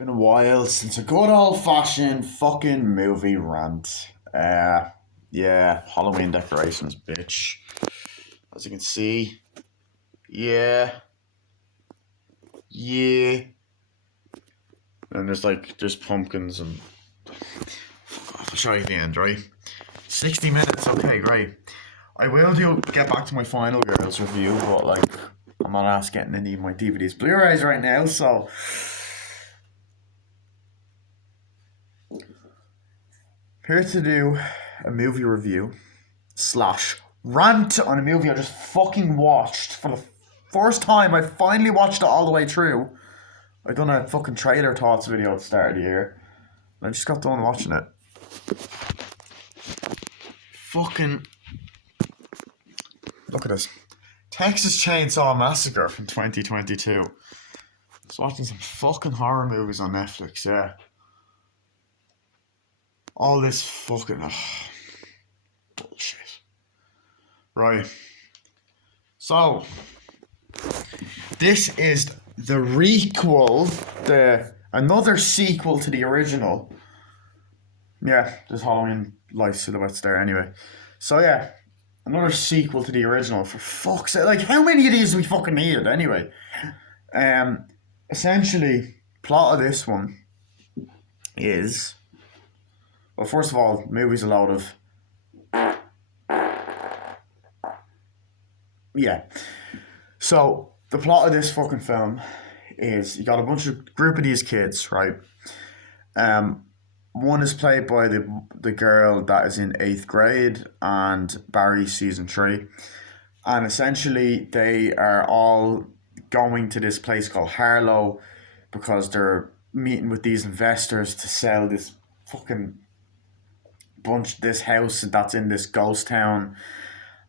Been a while since a good old fashioned fucking movie rant. Yeah, Halloween decorations, bitch. As you can see, yeah, yeah. And there's pumpkins and fuck off. I'll show you the end, right? 60 minutes, okay, great. I will get back to my Final Girls review, but I'm not asked getting any of my DVDs, Blu-rays right now, so here to do a movie review slash rant on a movie I just fucking watched for the first time. I finally watched it all the way through. I done a fucking trailer thoughts video at the start of the year. And I just got done watching it. Fucking look at this. Texas Chainsaw Massacre from 2022. I was watching some fucking horror movies on Netflix, yeah. All this fucking bullshit. Right. So this is the requel, another sequel to the original. Yeah, there's Halloween light silhouettes there anyway. So yeah, another sequel to the original, for fuck's sake. Like, how many of these do we fucking need anyway? Essentially, plot of this one is, well, first of all, movie's a load of, yeah. So the plot of this fucking film is you got a group of these kids, right? One is played by the girl that is in 8th grade and Barry season 3. And essentially they are all going to this place called Harlow because they're meeting with these investors to sell this fucking this house that's in this ghost town.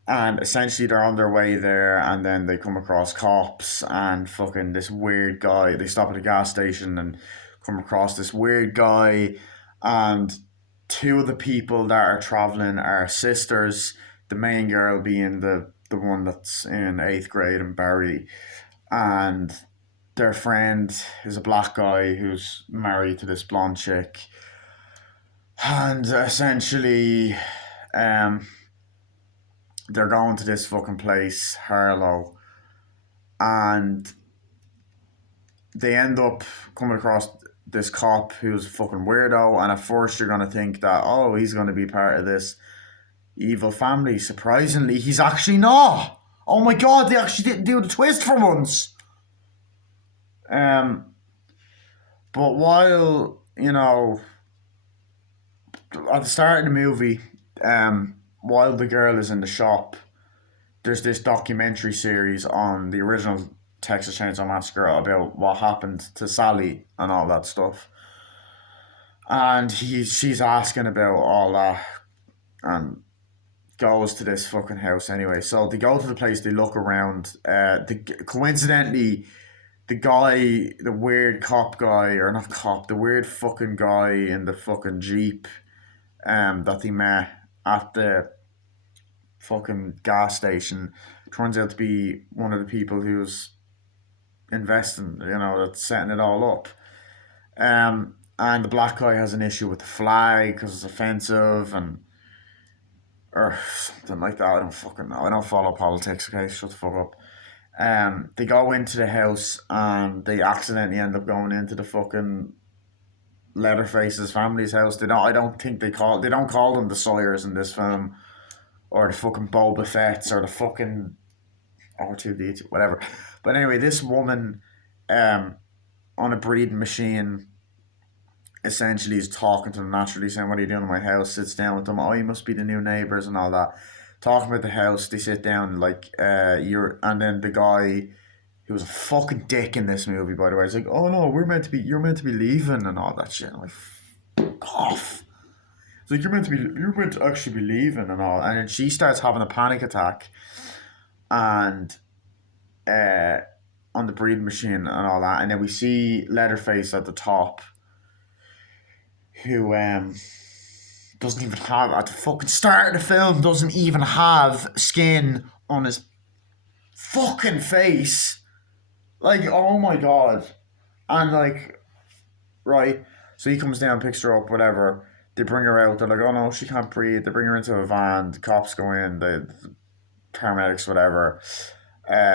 And essentially they're on their way there, and then they come across cops and fucking this weird guy. They stop at a gas station and come across this weird guy, and two of the people that are traveling are sisters, the main girl being the one that's in 8th grade and Barry, and their friend is a black guy who's married to this blonde chick. And essentially they're going to this fucking place, Harlow, and they end up coming across this cop who's a fucking weirdo, and at first you're gonna think that, oh, he's gonna be part of this evil family. Surprisingly, he's actually not. Oh my god, they actually didn't do the twist for once. But while, at the start of the movie, while the girl is in the shop, there's this documentary series on the original Texas Chainsaw Massacre about what happened to Sally and all that stuff. And she's asking about all that and goes to this fucking house anyway. So they go to the place, they look around. Coincidentally, the weird cop guy, or not cop, the weird fucking guy in the fucking Jeep that they met at the fucking gas station turns out to be one of the people who's investing, that's setting it all up. And the black guy has an issue with the flag because it's offensive or something like that. I don't fucking know. I don't follow politics, okay? Shut the fuck up. They go into the house and they accidentally end up going into the fucking Leatherface's family's house. I don't think they don't call them the Sawyers in this film, or the fucking Boba Fett's, or the fucking R2D2, whatever. But anyway, this woman on a breeding machine essentially is talking to them naturally, saying, what are you doing in my house? Sits down with them, oh, you must be the new neighbours and all that. Talking about the house, they sit down and then the guy who was a fucking dick in this movie, by the way, is like, oh no, you're meant to be leaving and all that shit. I'm like, fuck off. It's like, you're meant to actually be leaving and all. And then she starts having a panic attack and on the breeding machine and all that. And then we see Leatherface at the top, who doesn't even have, at the fucking start of the film, doesn't even have skin on his fucking face. Like, oh my god. And right? So he comes down, picks her up, whatever. They bring her out. They're like, oh no, she can't breathe. They bring her into a van. The cops go in. The paramedics, whatever.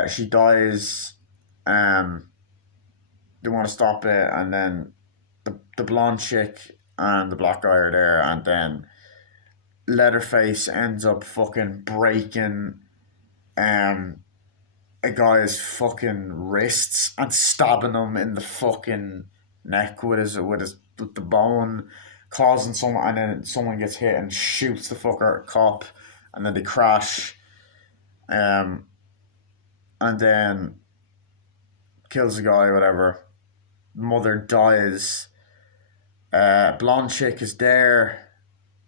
She dies. Um, they want to stop it, and then the blonde chick and the black guy are there, and then Leatherface ends up fucking breaking um a guy's fucking wrists and stabbing him in the fucking neck with the bone, causing someone, and then someone gets hit and shoots the fucker cop, and then they crash, um, and then kills the guy, whatever. Mother dies. Blonde chick is there.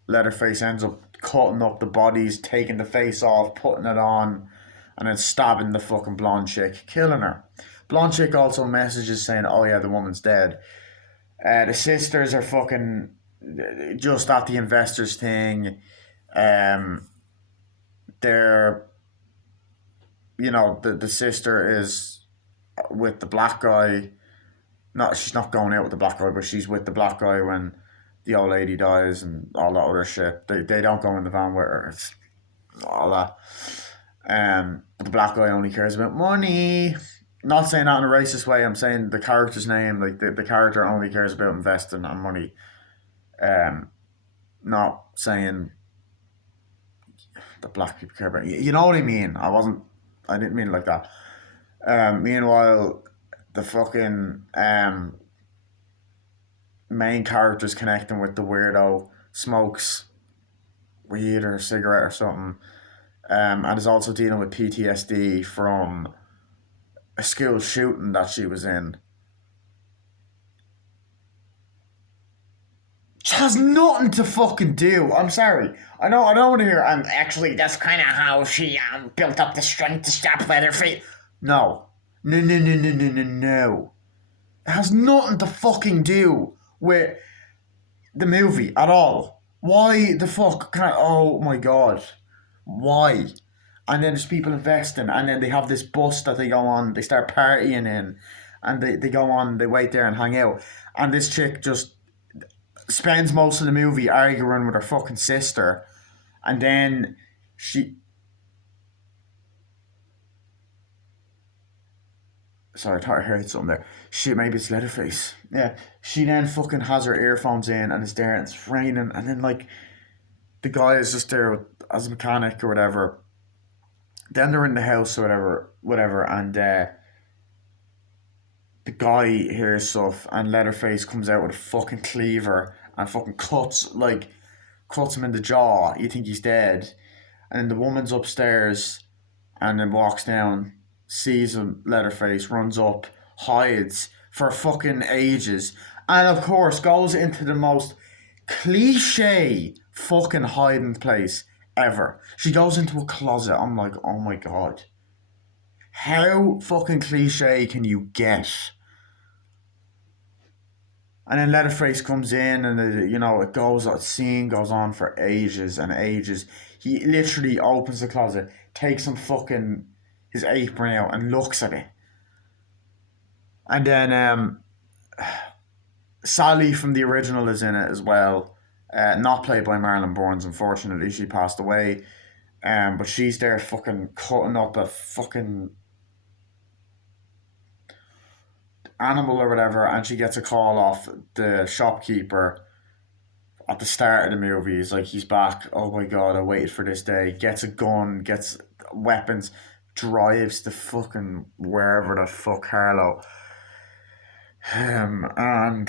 Leatherface ends up cutting up the bodies, taking the face off, putting it on, and then stabbing the fucking blonde chick, killing her. Blonde chick also messages saying, "Oh yeah, the woman's dead." The sisters are fucking just at the investors thing. Um, they're, the sister is with the black guy. Not she's not going out with the black guy, but she's with the black guy when the old lady dies and all that other shit. They don't go in the van with her. It's all that. But the black guy only cares about money. Not saying that in a racist way. I'm saying the character's name, like the character only cares about investing and money. Um, Not saying that black people care about. You know what I mean? I didn't mean it like that. Meanwhile, the fucking main character's connecting with the weirdo, smokes weed or a cigarette or something, and is also dealing with PTSD from a school shooting that she was in. She has nothing to fucking do. I'm sorry. I don't want to hear. Actually, that's kind of how she built up the strength to stop Leatherface. No, no, no, no, no, no, no, no. It has nothing to fucking do with the movie at all. Why the fuck can I? Oh my god, why? And then there's people investing, and then they have this bus that they go on, they start partying in, and they go on, they wait there and hang out. And this chick just spends most of the movie arguing with her fucking sister, and then she. Sorry, I thought I heard something there. Shit, maybe it's Leatherface. Yeah. She then fucking has her earphones in and is there and it's raining, and then like the guy is just there as a mechanic or whatever. Then they're in the house or whatever, and the guy hears stuff, and Leatherface comes out with a fucking cleaver and fucking cuts him in the jaw. You think he's dead, and then the woman's upstairs, and then walks down, sees him, Leatherface, runs up, hides for fucking ages, and of course goes into the most cliche fucking hiding place ever. She goes into a closet. I'm like, oh my god. How fucking cliche can you get? And then Leatherface comes in, and the scene goes on for ages and ages. He literally opens the closet, takes his apron out, and looks at it. And then Sally from the original is in it as well. Not played by Marilyn Burns, unfortunately. She passed away. But she's there fucking cutting up a fucking animal or whatever, and she gets a call off the shopkeeper at the start of the movie. He's back. Oh my god, I waited for this day. Gets a gun, gets weapons, drives the fucking wherever the fuck Harlow. And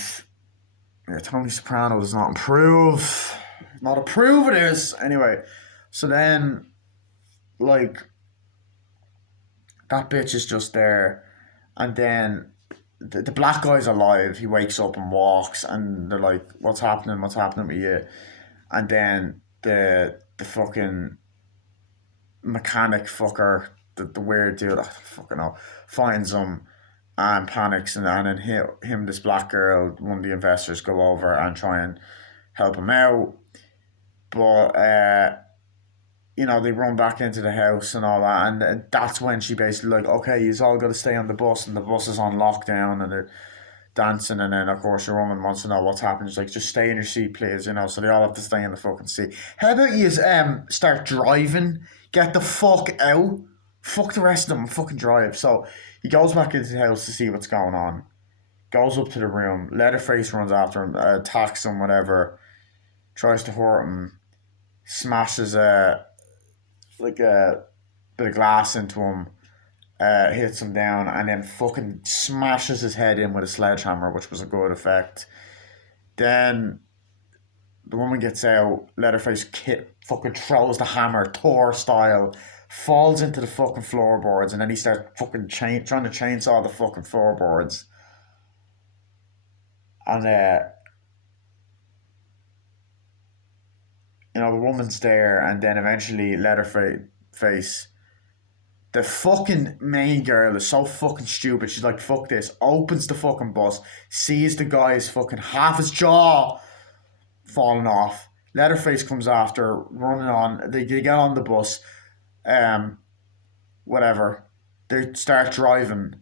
Tony Soprano does not approve. Not approve of this. Anyway, so then, like, that bitch is just there, and then the black guy's alive. He wakes up and walks, and they're like, "What's happening? What's happening with you?" And then the fucking mechanic fucker, the weird dude, I don't fucking know, finds him and panics, and then him, this black girl, one of the investors, go over and try and help him out, but they run back into the house and all that, and that's when she basically like, okay, you's all got to stay on the bus, and the bus is on lockdown, and they're dancing, and then of course your woman wants to know what's happening. She's like, just stay in your seat, please, so they all have to stay in the fucking seat. How about you start driving, get the fuck out, fuck the rest of them, and fucking drive. So he goes back into the house to see what's going on, goes up to the room, Leatherface runs after him, attacks him, whatever, tries to hurt him, smashes like a bit of glass into him, hits him down, and then fucking smashes his head in with a sledgehammer, which was a good effect. Then the woman gets out, Leatherface fucking throws the hammer, Thor style, falls into the fucking floorboards, and then he starts fucking trying to chainsaw the fucking floorboards. And the woman's there, and then eventually Leatherface, the fucking main girl is so fucking stupid. She's like, fuck this. Opens the fucking bus, sees the guy's fucking half his jaw falling off. Leatherface comes after, running on. They get on the bus. Whatever. They start driving.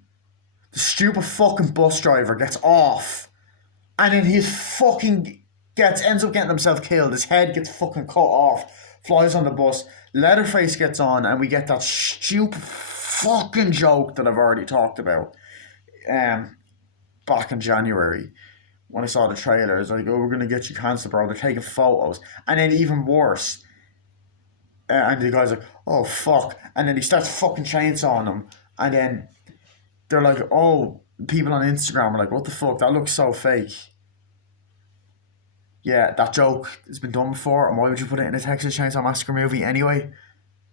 The stupid fucking bus driver gets off, and then he fucking ends up getting himself killed. His head gets fucking cut off. Flies on the bus. Leatherface gets on, and we get that stupid fucking joke that I've already talked about. Back in January, when I saw the trailer, it's like, oh, we're gonna get you cancelled, bro. They're taking photos, and then even worse. And the guy's like, oh fuck, and then he starts fucking chainsawing them, and then they're like, oh, people on Instagram are like, what the fuck? That looks so fake. Yeah, that joke has been done before, and why would you put it in a Texas Chainsaw Massacre movie anyway?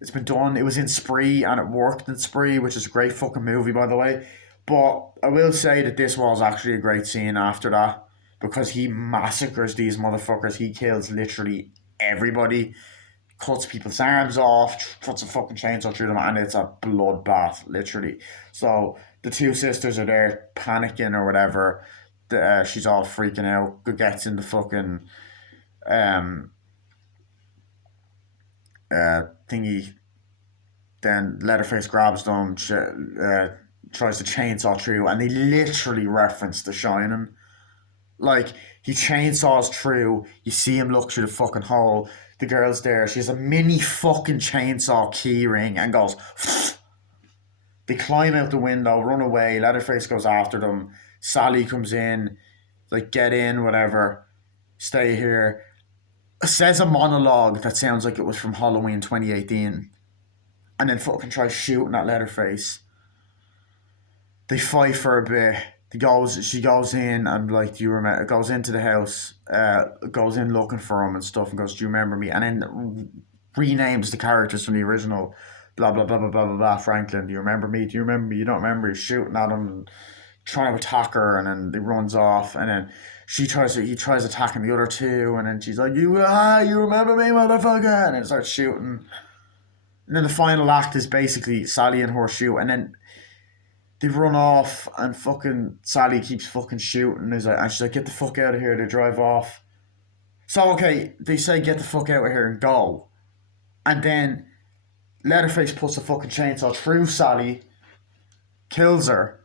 It's been done. It was in Spree, and it worked in Spree, which is a great fucking movie, by the way. But I will say that this was actually a great scene after that, because he massacres these motherfuckers. He kills literally everybody, cuts people's arms off, puts a fucking chainsaw through them, and it's a bloodbath, literally. So the two sisters are there panicking or whatever. She's all freaking out, gets in the fucking thingy. Then Leatherface grabs them, tries to chainsaw through, and they literally reference The Shining. Like, he chainsaws through, you see him look through the fucking hole, the girl's there, she has a mini fucking chainsaw key ring and goes they climb out the window, run away, Leatherface goes after them, Sally comes in, like, get in, whatever, stay here, says a monologue that sounds like it was from Halloween 2018, and then fucking tries shooting at Leatherface. They fight for a bit. She goes in and, like, do you remember? Goes into the house, goes in looking for him and stuff, and goes, do you remember me? And then renames the characters from the original. Blah blah blah blah blah blah blah. Franklin, do you remember me? Do you remember me? You don't remember? He's shooting at him and trying to attack her, and then he runs off, and then he tries attacking the other two, and then she's like, you remember me, motherfucker? And then starts shooting. And then the final act is basically Sally and her shoot, and then they run off, and fucking Sally keeps fucking shooting. And she's like, get the fuck out of here. They drive off. So, okay, they say get the fuck out of here and go. And then Leatherface puts a fucking chainsaw through Sally, kills her,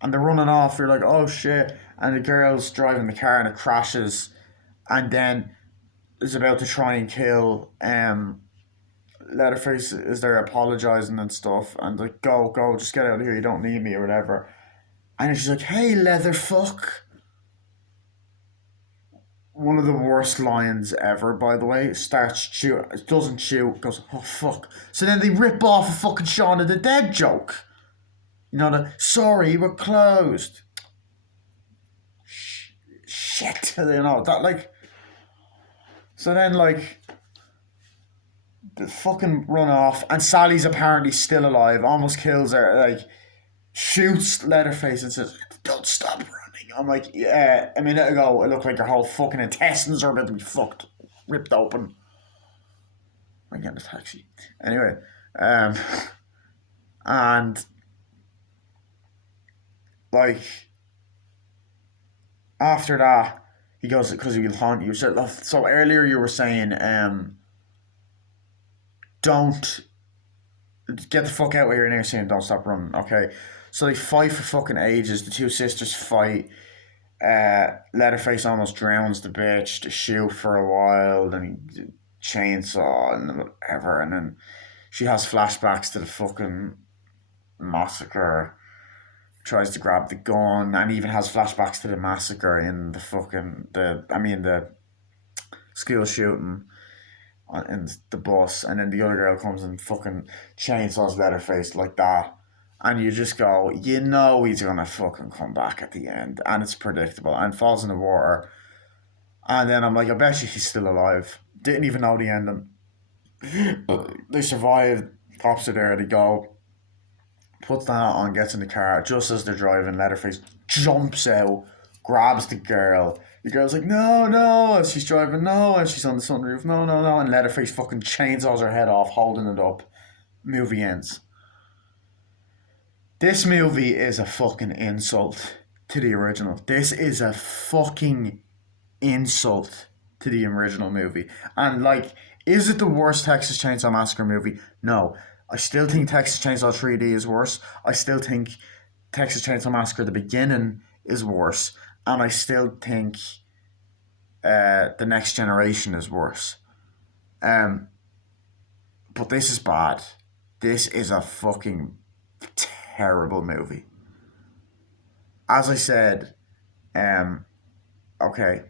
and they're running off. You're like, oh shit. And the girl's driving the car and it crashes, and then is about to try and kill Leatherface is there apologizing and stuff, and like, go, just get out of here, you don't need me or whatever. And then she's like, hey, Leatherfuck. One of the worst lines ever, by the way. Starts shoot, doesn't shoot, goes, oh fuck. So then they rip off a fucking Shaun of the Dead joke. Sorry, we're closed. Shit, that, like. So then, like, the fucking run off, and Sally's apparently still alive, almost kills her, like, shoots Leatherface and says, don't stop running. I'm like, yeah, a minute ago it looked like her whole fucking intestines are about to be fucked, ripped open. I'm getting a taxi. Anyway, and, like, after that, he goes, because he will haunt you. So earlier you were saying, don't get the fuck out of here, and you're saying don't stop running. Okay, so they fight for fucking ages. The two sisters fight. Leatherface almost drowns the bitch to shoot for a while, then he chainsaw and whatever, and then she has flashbacks to the fucking massacre, tries to grab the gun, and even has flashbacks to the massacre in the fucking the school shooting in the bus, and then the other girl comes and fucking chainsaws Leatherface like that. And you just go, you know he's gonna fucking come back at the end, and it's predictable, and falls in the water. And then I'm like, I bet you he's still alive. Didn't even know the ending. They survive. Cops are there. They go. Puts the hat on, gets in the car. Just as they're driving, Leatherface jumps out, grabs the girl. The girl's like, no, no. As she's driving, no. And she's on the sunroof, no, no, no. And Leatherface fucking chainsaws her head off, holding it up. Movie ends. This movie is a fucking insult to the original. This is a fucking insult to the original movie. And like, is it the worst Texas Chainsaw Massacre movie? No. I still think Texas Chainsaw 3D is worse. I still think Texas Chainsaw Massacre the beginning is worse. And I still think the Next Generation is worse. But this is bad. This is a fucking terrible movie. As I said, okay.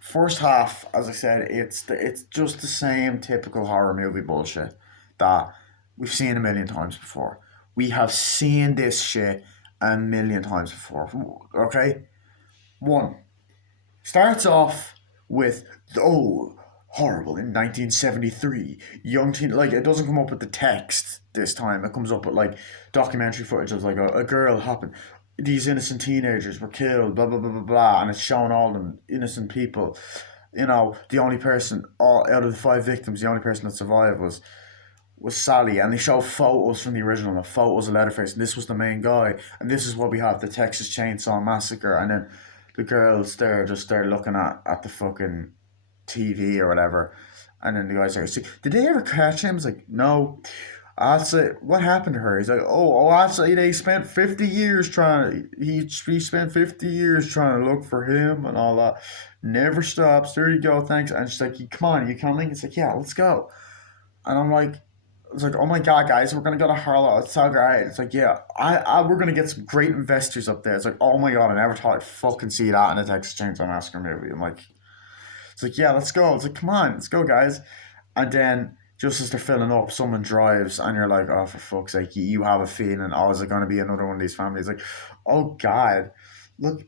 First half, as I said, it's just the same typical horror movie bullshit that we've seen a million times before. We have seen this shit a million times before. Okay? One. Starts off with, oh, horrible in 1973. Young teen, like, it doesn't come up with the text this time. It comes up with, like, documentary footage of, like, a girl happened. These innocent teenagers were killed, blah, blah, blah, blah, blah. And it's showing all them innocent people. You know, the only person, all out of the 5 victims, the only person that survived was Sally, and they show photos from the original, the photos of Leatherface, and this was the main guy, and this is what we have, the Texas Chainsaw Massacre, and then the girls there just there looking at the fucking TV or whatever, and then the guy's like, did they ever catch him? He's like, no. I say, what happened to her? He's like, I say they spent 50 years he spent 50 years trying to look for him and all that. Never stops. There you go, thanks. And she's like, come on, you coming? It's like, yeah, let's go. And I'm like, it's like, oh my god, guys, we're gonna go to Harlow. It's so great. It's like, yeah, we're gonna get some great investors up there. It's like, oh my god, I never thought I'd fucking see that in a Texas Chainsaw Massacre movie. I'm like, it's like, yeah, let's go. It's like, come on, let's go, guys. And then just as they're filling up, someone drives, and you're like, oh, for fuck's sake, you have a feeling, oh, is it gonna be another one of these families? Like, oh god, look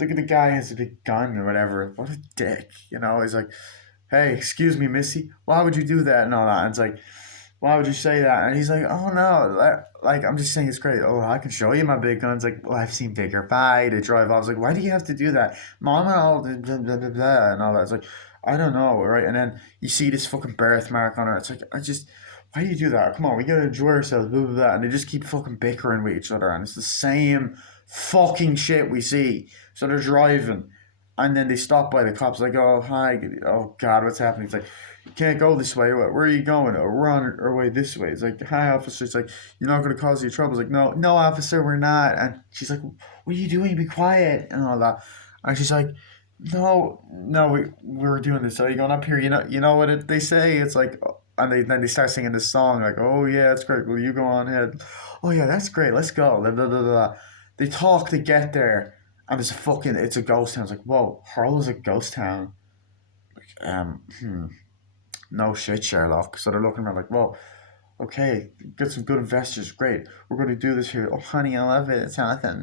at the guy who has a big gun or whatever. What a dick, you know? He's like, hey, excuse me, missy, why would you do that and all that? And it's like, why would you say that? And he's like, oh no, like, I'm just saying it's great. Oh, I can show you my big guns. Like, well, I've seen bigger. Bye. They drive off. I was like, why do you have to do that? Mama, all blah, blah, blah, blah, and all that. It's like, I don't know, right? And then you see this fucking birthmark on her. It's like, why do you do that? Come on, we gotta enjoy ourselves, blah, blah, blah. And they just keep fucking bickering with each other. And it's the same fucking shit we see. So they're driving. And then they stop by the cops, like, oh, hi, oh, God, what's happening? It's like, you can't go this way. Where are you going? Oh, we're on our way this way. It's like, hi, officer. It's like, you're not going to cause any trouble. It's like, no, no, officer, we're not. And she's like, what are you doing? Be quiet. And all that. And she's like, no, we're doing this. So you're going up here. You know what they say? It's like, and then they start singing this song, like, oh, yeah, it's great. Well, you go on ahead. Oh, yeah, that's great. Let's go. Blah, blah, blah, blah. They talk to get there. And it's a ghost town. It's like, whoa, Harlow's a ghost town. Like, no shit, Sherlock. So they're looking around like, whoa, okay, get some good investors, great. We're going to do this here. Oh, honey, I love it. It's nothing.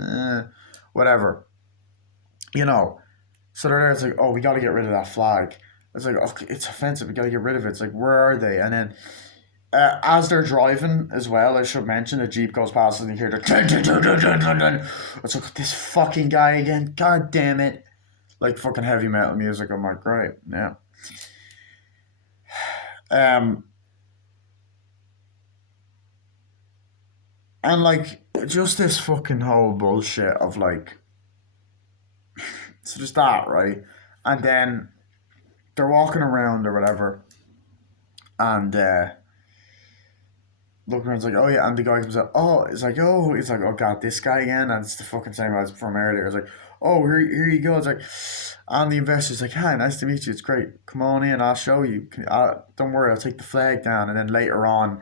Whatever. You know, so they're there. It's like, oh, we got to get rid of that flag. It's like, okay, it's offensive. We got to get rid of it. It's like, where are they? And then as they're driving as well, I should mention a Jeep goes past and you hear the dun, dun, dun, dun, dun, dun, dun. It's like, this fucking guy again. God damn it. Like fucking heavy metal music. I'm like, great. Yeah. Um, and like, just this fucking whole bullshit of like, so there's that, right? And then they're walking around or whatever. And, look around, it's like, oh yeah, and the guy comes up, oh, it's like, oh god, this guy again, and it's the fucking same as from earlier. It's like, oh, here you go. It's like, and the investor's like, hi, nice to meet you. It's great. Come on in, I'll show you. Don't worry, I'll take the flag down. And then later on,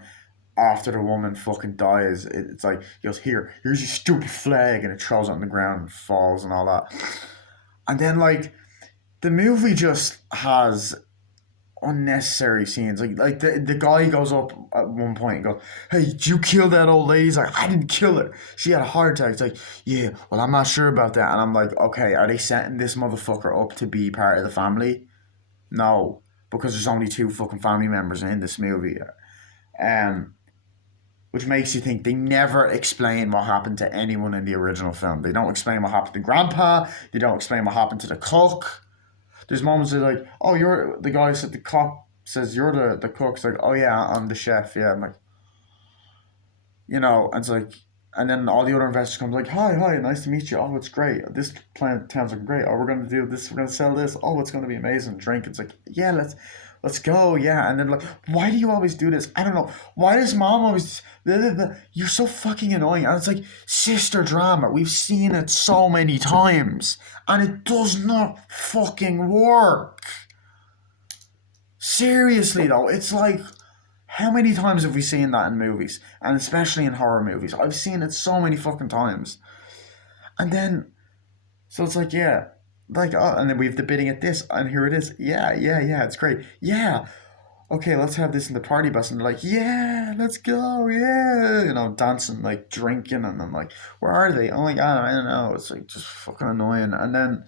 after the woman fucking dies, it's like he goes, here's your stupid flag, and it throws it on the ground and falls and all that. And then like the movie just has unnecessary scenes. Like the guy goes up at one point and goes, "Hey, did you kill that old lady?" He's like, "I didn't kill her. She had a heart attack." It's like, "Yeah, well, I'm not sure about that." And I'm like, "Okay, are they setting this motherfucker up to be part of the family?" No, because there's only two fucking family members in this movie. Um, which makes you think they never explain what happened to anyone in the original film. They don't explain what happened to Grandpa. They don't explain what happened to the cook. There's moments that like, oh, you're the guy said the cop says you're the cook. It's like, oh yeah, I'm the chef. Yeah, I'm like, and it's like, and then all the other investors come like, hi, nice to meet you. Oh, it's great. This plant sounds like great. Oh, we're gonna do this. We're gonna sell this. Oh, it's gonna be amazing. Drink. It's like, yeah, let's go. Yeah, and then like, why do you always do this? I don't know. Why does mom always? Blah, blah, blah. You're so fucking annoying. And it's like sister drama. We've seen it so many times, and it does not fucking work. Seriously though, it's like how many times have we seen that in movies? And especially in horror movies. I've seen it so many fucking times. And then, so it's like, yeah. Like, and then we have the bidding at this, and here it is. Yeah, it's great. Yeah, okay, let's have this in the party bus. And they're like, yeah, let's go, yeah. Dancing, like, drinking, and I'm like, where are they? Oh my god, I don't know. It's like, just fucking annoying. And then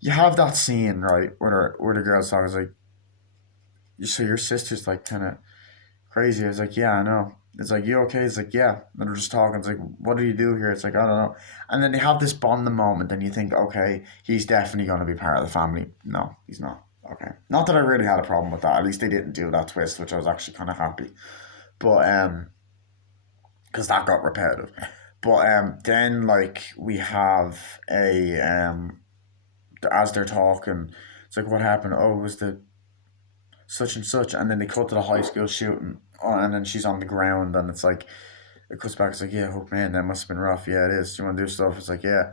you have that scene, right, where the girl's talking, is like, so your sister's like kind of crazy. I was like, yeah, I know. It's like, you okay? It's like, yeah. And they're just talking. It's like, what do you do here? It's like, I don't know. And then they have this bonding moment, and you think, okay, he's definitely going to be part of the family. No, he's not. Okay. Not that I really had a problem with that. At least they didn't do that twist, which I was actually kind of happy. But, because that got repetitive. But, then, like, we have as they're talking, it's like, what happened? Oh, it was the such and such, and then they cut to the high school shooting, and then she's on the ground, and it's like it cuts back. It's like, yeah, oh man, that must have been rough. Yeah, it is. Do you want to do stuff? It's like, yeah,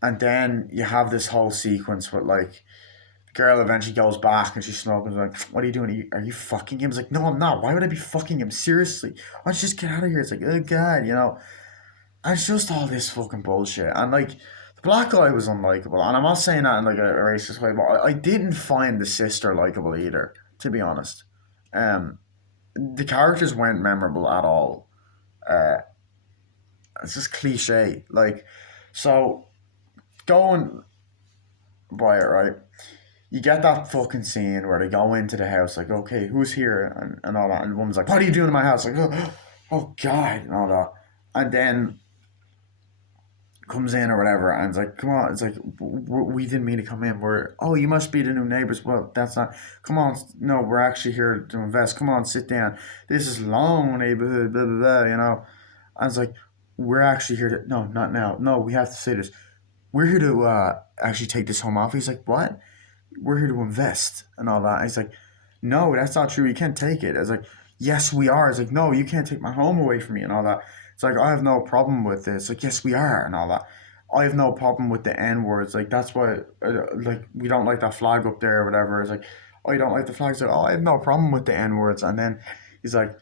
and then you have this whole sequence with like the girl eventually goes back and she's smoking. Like, what are you doing? Are you fucking him? It's like, no, I'm not. Why would I be fucking him? Seriously, why don't you just get out of here? It's like, oh god, And it's just all this fucking bullshit, and like. The black guy was unlikable, and I'm not saying that in like a racist way, but I didn't find the sister likable either, to be honest. Um, the characters weren't memorable at all. Uh, it's just cliche. Like, so going by it, right? You get that fucking scene where they go into the house, like, okay, who's here? And all that. And the woman's like, what are you doing in my house? Like, oh God, and all that. And then comes in or whatever, and it's like, come on, it's like, we didn't mean to come in. Oh, you must be the new neighbors. Well, that's not, come on, no, we're actually here to invest. Come on, sit down. This is long neighborhood, blah, blah, blah. And it's like, we're actually here to, no, not now. No, we have to say this. We're here to actually take this home off. He's like, what? We're here to invest and all that. And he's like, no, that's not true. You can't take it. I was like, yes, we are. It's like, no, you can't take my home away from me and all that. It's like, I have no problem with this. Like, yes, we are and all that. I have no problem with the N words. Like, that's why, like, we don't like that flag up there or whatever. It's like, oh, you don't like the flag? It's like, oh, I have no problem with the N words. And then he's like,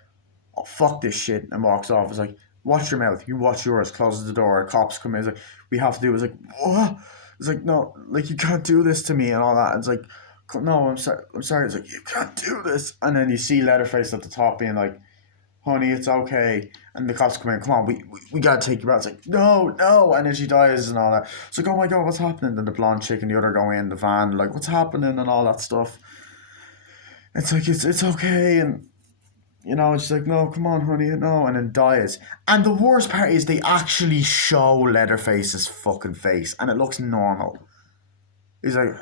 oh, fuck this shit, and walks off. It's like, watch your mouth. You watch yours. Closes the door. Cops come in. It's like, we have to do it. It's like, what? It's like, no, like, you can't do this to me and all that. It's like, no, I'm sorry. I'm sorry. It's like, you can't do this. And then you see Leatherface at the top being like, honey, it's okay. And the cops come in, come on, we gotta take you out. It's like, no. And then she dies and all that. It's like, oh my god, what's happening? Then the blonde chick and the other go in the van, like, what's happening and all that stuff. It's like, it's okay. And, she's like, no, come on, honey, no. And then dies. And the worst part is they actually show Leatherface's fucking face and it looks normal. He's like,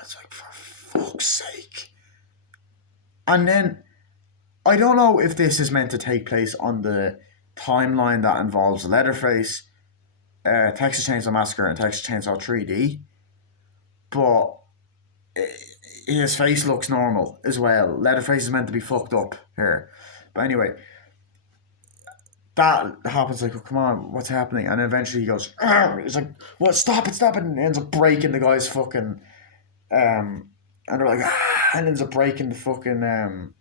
it's like, for fuck's sake. And then I don't know if this is meant to take place on the timeline that involves Leatherface, Texas Chainsaw Massacre, and Texas Chainsaw 3D, but his face looks normal as well. Leatherface is meant to be fucked up here. But anyway, that happens, like, oh, come on, what's happening? And eventually he goes, "Arr!" He's like, what, stop it, and ends up breaking the guy's fucking, and they're like, and ends up breaking the fucking,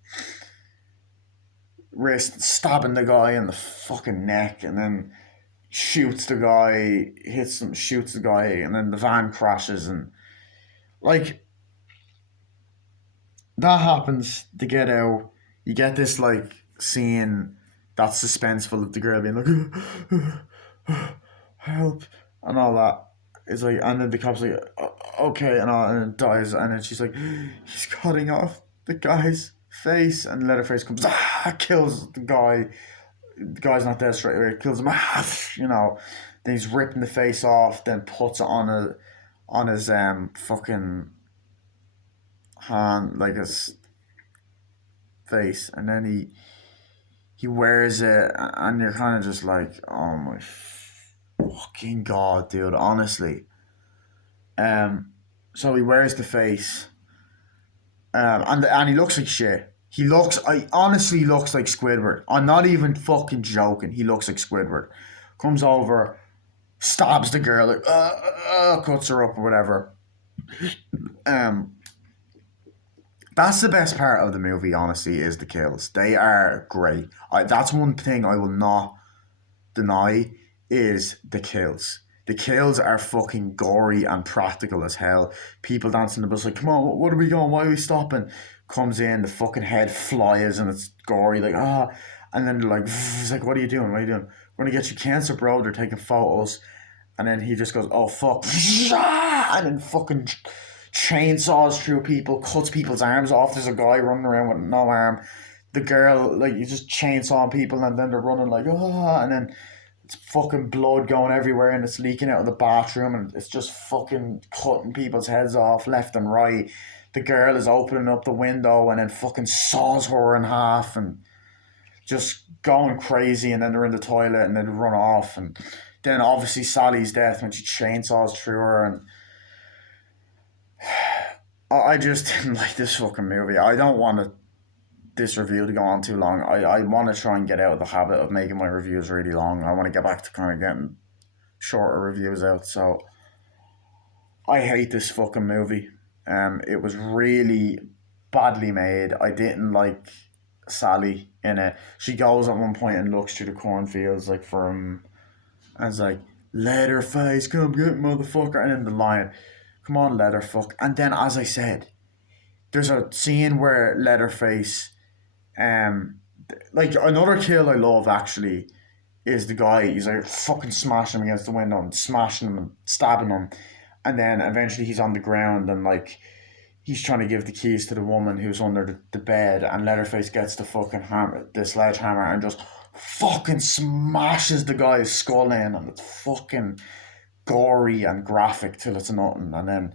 wrist, stabbing the guy in the fucking neck, and then shoots the guy, hits him, shoots the guy, and then the van crashes, and, like, that happens to get out. You get this, like, scene that's suspenseful of the girl being like, help, and all that. It's like, and then the cop's like, okay, and all, and it dies, and then she's like, he's cutting off the guy's face, and Leatherface comes, kills the guy. The guy's not dead straight away, kills him, you know. Then he's ripping the face off, then puts it on his fucking hand, like his face, and then he wears it, and you're kind of just like, oh my fucking god, dude, honestly. Um, so he wears the face, and he looks like shit. I honestly looks like Squidward. I'm not even fucking joking. He looks like Squidward. Comes over, stabs the girl, like, cuts her up or whatever. Um, that's the best part of the movie, honestly, is the kills. They are great. That's one thing I will not deny is the kills. The kills are fucking gory and practical as hell. People dancing the bus like, come on, what are we going? Why are we stopping? Comes in, the fucking head flies and it's gory, like, and then they're like, it's like, what are you doing? What are you doing? We're gonna get you cancer, bro. They're taking photos. And then he just goes, oh fuck, and then fucking chainsaws through people, cuts people's arms off. There's a guy running around with no arm. The girl, like, you just chainsawing people, and then they're running like, and then it's fucking blood going everywhere, and it's leaking out of the bathroom, and it's just fucking cutting people's heads off left and right. The girl is opening up the window and then fucking saws her in half, and just going crazy, and then they're in the toilet and then they run off, and then obviously Sally's death when she chainsaws through her, and I just didn't like this fucking movie. I don't want this review to go on too long. I want to try and get out of the habit of making my reviews really long. I want to get back to kind of getting shorter reviews out. So I hate this fucking movie. It was really badly made. I didn't like Sally in it. She goes at one point and looks through the cornfields like for him, and it's like, Leatherface, come get motherfucker, and then the lion, come on, Leatherfuck. And then, as I said, there's a scene where Leatherface, um, like, another kill I love actually is the guy. He's like fucking smashing him against the window and smashing him and stabbing him, and then eventually he's on the ground, and like, he's trying to give the keys to the woman who's under the bed, and Leatherface gets the fucking hammer, the sledgehammer, and just fucking smashes the guy's skull in, and it's fucking gory and graphic till it's nothing. And then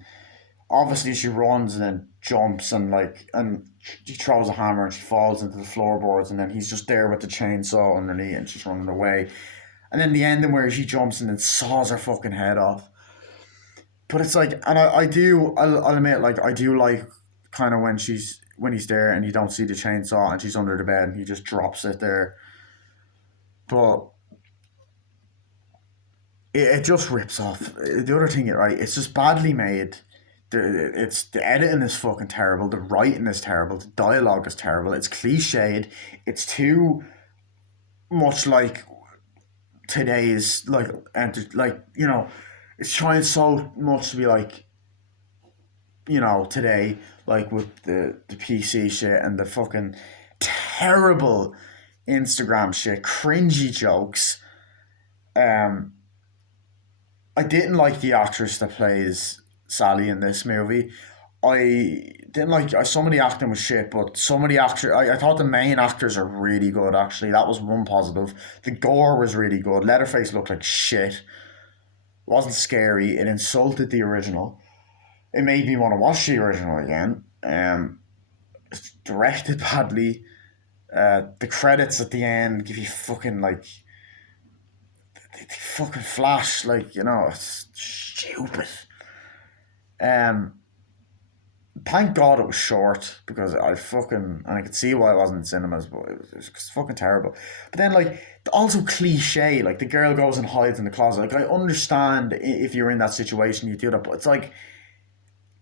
obviously she runs and then jumps, and like, and she throws a hammer and she falls into the floorboards, and then he's just there with the chainsaw underneath and she's running away. And then the ending where she jumps and then saws her fucking head off. But it's like, and I'll admit, like, I do like kind of when he's there and you don't see the chainsaw and she's under the bed and he just drops it there. But it just rips off. The other thing, right, it's just badly made. The editing is fucking terrible. The writing is terrible. The dialogue is terrible. It's cliched. It's too much like today's, like, like, you know, it's trying so much to be like, you know, today, like with the PC shit and the fucking terrible Instagram shit, cringy jokes. Um, I didn't like the actress that plays Sally in this movie. I didn't like. Some of the acting was shit, but some of the actors, I thought the main actors are really good. Actually, that was one positive. The gore was really good. Leatherface looked like shit. It wasn't scary. It insulted the original. It made me want to watch the original again. It's directed badly. The credits at the end give you fucking like they fucking flash, like, you know, it's stupid. Um, Thank God it was short because and I could see why it wasn't in cinemas, but it was fucking terrible. But then like also cliche, like the girl goes and hides in the closet. Like I understand if you're in that situation you do that, but it's like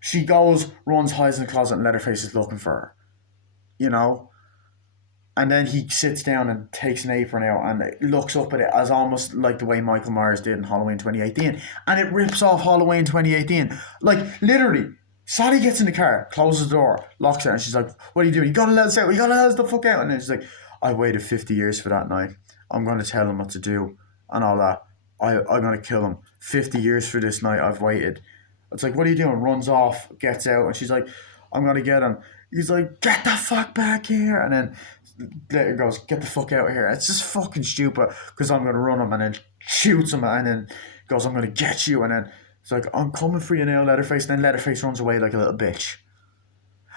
she goes, runs, hides in the closet, and Leatherface is looking for her. You know, and then he sits down and takes an apron out and looks up at it as almost like the way Michael Myers did in Halloween 2018, and it rips off Halloween 2018. Like literally, Sally gets in the car, closes the door, locks it, and she's like, "What are you doing? You gotta let us out. You gotta let us the fuck out." And then she's like, "I waited 50 years for that night. I'm gonna tell him what to do and all that. I'm gonna kill him. 50 years for this night. I've waited." It's like, "What are you doing?" Runs off, gets out, and she's like, "I'm gonna get him." He's like, "Get the fuck back here!" And then later goes, "Get the fuck out of here." It's just fucking stupid because I'm gonna run him, and then shoots him, and then goes, "I'm gonna get you," and then it's like, "I'm coming for you now, Leatherface." And then Leatherface runs away like a little bitch,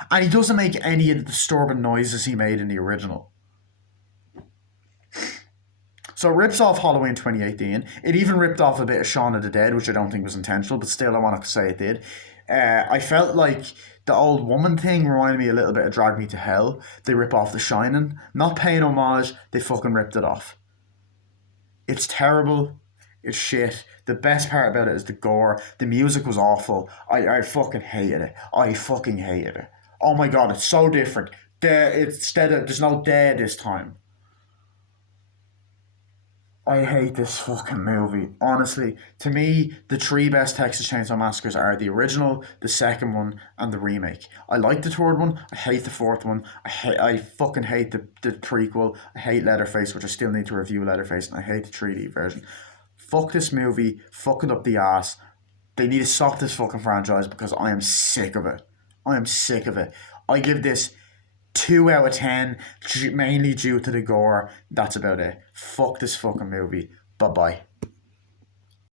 and he doesn't make any of the disturbing noises he made in the original. So it rips off Halloween 2018. It even ripped off a bit of Shaun of the Dead, which I don't think was intentional, but still I want to say it did. I felt like the old woman thing reminded me a little bit of Drag Me to Hell. They rip off The Shining. Not paying homage, they fucking ripped it off. It's terrible. It's shit. The best part about it is the gore. The music was awful. I fucking hated it. I fucking hated it. Oh my god, it's so different. There's no dare this time. I hate this fucking movie. Honestly, to me, the three best Texas Chainsaw Massacres are the original, the second one, and the remake. I like the third one. I hate the fourth one. I fucking hate the prequel. I hate Leatherface, which I still need to review Leatherface, and I hate the 3D version. Fuck this movie. Fuck it up the ass. They need to stop this fucking franchise because I am sick of it. I am sick of it. I give this 2 out of 10, mainly due to the gore. That's about it. Fuck this fucking movie. Bye bye.